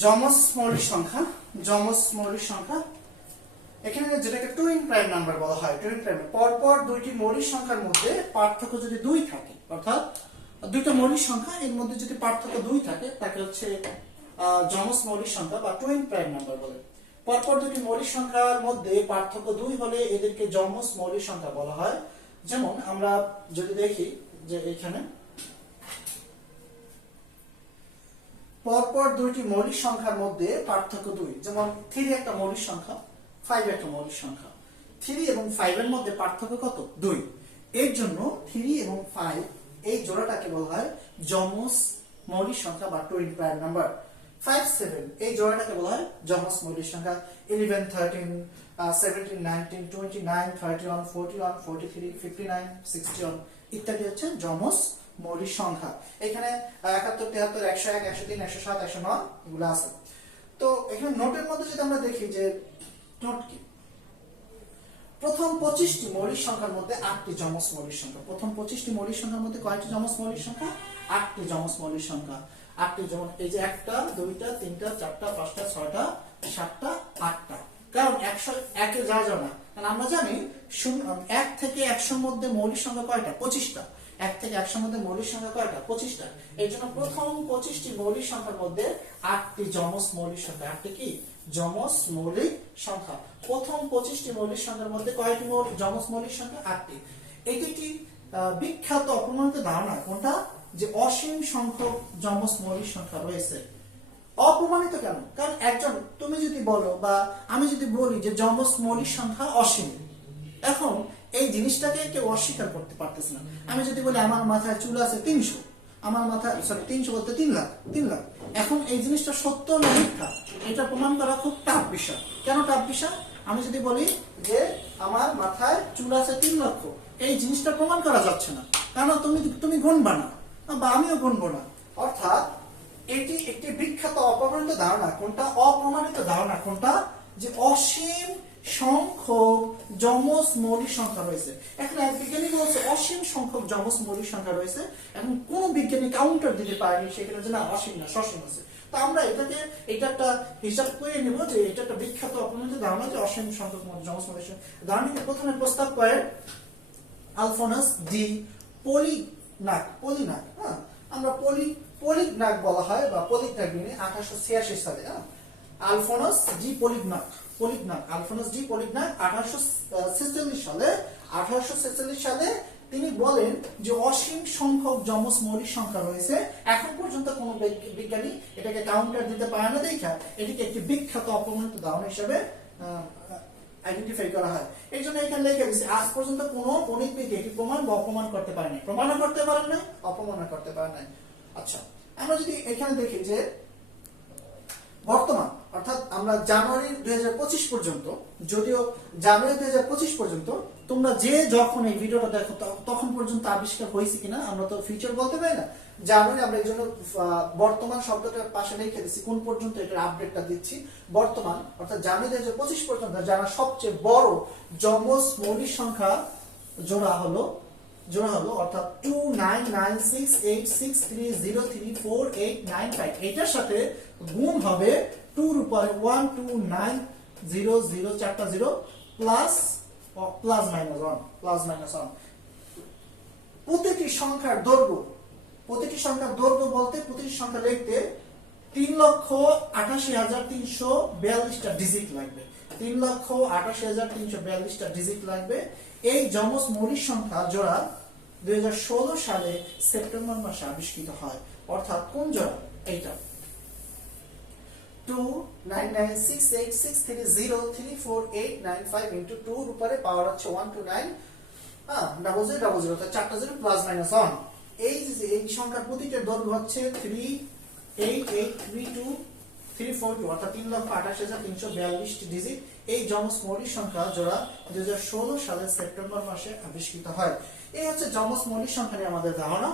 যমজ মৌলিক সংখ্যা যমজ মৌলিক সংখ্যা, এখানে যেটাকে টুইন প্রাইম নাম্বার বলা হয় টুইন প্রাইম পরপর দুইটি মৌলিক সংখ্যার মধ্যে পার্থক্য যদি দুই থাকে, অর্থাৎ দুইটা মৌলিক সংখ্যা, এর মধ্যে যদি পার্থক্য দুই থাকে, তাকে হচ্ছে যমজ মৌলিক সংখ্যা বা টুইন প্রাইম নাম্বার বলে। পরপর দুটি মৌলিক সংখ্যার মধ্যে পার্থক্য দুই হলে এদেরকে যমজ মৌলিক সংখ্যা বলা হয়। যেমন আমরা যদি দেখি যে এখানে পরপর দুইটি মৌলিক সংখ্যার মধ্যে পার্থক্য দুই। যেমন থ্রি একটা মৌলিক সংখ্যা ফাইভ একটা মৌলিক সংখ্যা। থ্রি এবং ফাইভ এর মধ্যে পার্থক্য কত? দুই। এর জন্য থ্রি এবং ফাইভ এই জোড়াটাকে বলা হয় যমজ মৌলিক সংখ্যা বা টু ইম্পায়ার নাম্বার। ফাইভ সংখ্যা eleven thirteen seventeen nine thirty one forty one forty three fifty nine ইত্যাদি হচ্ছে যমজ মৌলিক সংখ্যা। এখানে একাত্তর তিয়াত্তর একশো এক, একশো তিন, একশো সাত, একশো নয় এগুলো আছে। তো এখানে নোটের মধ্যে যদি আমরা দেখি যে নোট কি? প্রথম পঁচিশটি মৌলিক সংখ্যার মধ্যে আটটি যমজ মৌলিক সংখ্যা। প্রথম পঁচিশটি মৌলিক সংখ্যার মধ্যে কয়টি যমজ মৌলিক সংখ্যা? আটটি যমজ মৌলিক সংখ্যা। আটটি যেমন এই যে একটা, দুইটা, তিনটা, চারটা, পাঁচটা, ছয়টা, সাতটা, আটটা। কারণ একশো একে যা যাও না। কারণ আমরা জানি এক থেকে একশোর মধ্যে মৌলিক সংখ্যা কয়টা? পঁচিশটা। এক থেকে একশোর মধ্যে মৌলিক সংখ্যা কয়টা? পঁচিশটা। এই জন্য প্রথম পঁচিশটি মৌলিক সংখ্যার মধ্যে আটটি যমজ মৌলিক সংখ্যা। আটটি কি? যমজ মৌলিক সংখ্যা। প্রথম পঁচিশটি মৌলিক সংখ্যার মধ্যে কয়টি যমজ মৌলিক সংখ্যা? আটটি। এটি একটি বিখ্যাত অপমানিত ধারণা? কোনটা? যে অসীম সংখ্যক যমজ মৌলিক সংখ্যা রয়েছে। অপ্রমাণিত কেন? কারণ একজন, তুমি যদি বলো বা আমি যদি বলি যে যমজ মৌলিক সংখ্যা অসীম, এখন এই জিনিসটাকে কেউ অস্বীকার করতে পারতেছে না। আমি যদি বলি আমার মাথায় চুল আছে তিনশো, আমার মাথায় সরি তিনশো বলতে তিন লাখ তিন লাখ, এখন এই জিনিসটা সত্য না মিথ্যা? এটা প্রমাণ করা খুব টাফ বিষয়। কেন টাফ বিষয়? আমি যদি বলি যে আমার মাথায় চুল আছে তিন লক্ষ, এই জিনিসটা প্রমাণ করা যাচ্ছে না। কারণ তুমি তুমি গুনবা না। বা আমিও গুনবো না। অর্থাৎ, এটি একটি বিখ্যাত অপ্রমাণিত ধারণা। কোনটা অপ্রমাণিত ধারণা? কোনটা? যে অসীম সংখ্যক যমজ মৌলিক সংখ্যা রয়েছে। এখন এক বিজ্ঞানী বলছে, অসীম সংখ্যক যমজ মৌলিক সংখ্যা রয়েছে, এখন কোন বিজ্ঞানী কাউন্টার দিতে পারেনি, সেখানে যে না অসীম না, সসীম আছে। তো আমরা এটাকে, এটা একটা হিসাব করে নেব যে এটা একটা বিখ্যাত অপ্রমাণিত ধারণা যে অসীম সংখ্যক যমজ মৌলিক সংখ্যা। ধারণাকে প্রথমে প্রস্তাব করেন আলফোনাস ডি পলিনাক পলিনাক। আমরা পলি পলিগনাক বলা হয় বা পলিগনাক যিনি আঠারোশো ছিয়াশি সালে হ্যাঁ? আলফোনাস জি পলিগনাক পলিগনাক আলফোনাস জি পলিগনাক আঠারোশো ছেচল্লিশ সালে, আঠারোশো ছেচল্লিশ সালে তিনি বলেন যে অসীম সংখ্যক যমজ মৌলিক সংখ্যা রয়েছে। এখন পর্যন্ত কোন বিজ্ঞানী এটাকে কাউন্টার দিতে পারে না। দেখা, এটিকে একটি বিখ্যাত অপমানিত ধারণা হিসেবে আইডেন্টিফাই করা হয়। এই জন্য এখানে লেখা দিচ্ছে আজ পর্যন্ত কোন বিধি এটি প্রমাণ বা অপমান করতে পারেনি প্রমাণও করতে পারেন না অপমানও করতে পারেন না আচ্ছা আমরা যদি এখানে দেখি যে বর্তমান অর্থাৎ আমরা জানুয়ারি দুই হাজার পঁচিশ পর্যন্ত, যদিও জানুয়ারি দুই হাজার পঁচিশ পর্যন্ত, তোমরা যে যখন এই ভিডিওটা দেখো তখন পর্যন্ত আবিষ্কার হয়েছে কিনা, আমরা তো ফিউচার বলতে পারি না। জানুয়ারি আমরা এই জন্য বর্তমান শব্দটার পাশে লিখে দিচ্ছি কোন পর্যন্ত এটার আপডেটটা দিচ্ছি। বর্তমান, অর্থাৎ জানুয়ারি দু হাজার পঁচিশ পর্যন্ত যারা সবচেয়ে বড় যমজ মৌলিক সংখ্যা, জোড়া হলো জোড়া হলো অর্থাৎ two nine nine six eight six three zero three four eight nine five এটার সাথে গুণ হবে টুর উপরে one two nine zero zero চারটা zero plus plus minus plus minus প্রতিটি সংখ্যার দৈর্ঘ্য, প্রতিটি সংখ্যার দৈর্ঘ্য বলতে প্রতিটি সংখ্যা লিখতে ডিজিট লাগবে। তিন লক্ষ আঠাশি হাজার তিনশো বিয়াল্লিশটা ডিজিট লাগবে। এই যমজ মৌলিক সংখ্যা জোড়া দুই হাজার ষোলো সালে সেপ্টেম্বর মাসে আবিষ্কৃত হয়। অর্থাৎ কোন জোড়া? এইটা। 2996863034895 অর্থাৎ আঠাশ হাজার তিনশো ডিজিট এই সংখ্যা দুই সালের সেপ্টেম্বর মাসে আবিষ্কৃত হয়। এই হচ্ছে যমজ মৌলিক সংখ্যা নিয়ে আমাদের ধারণা।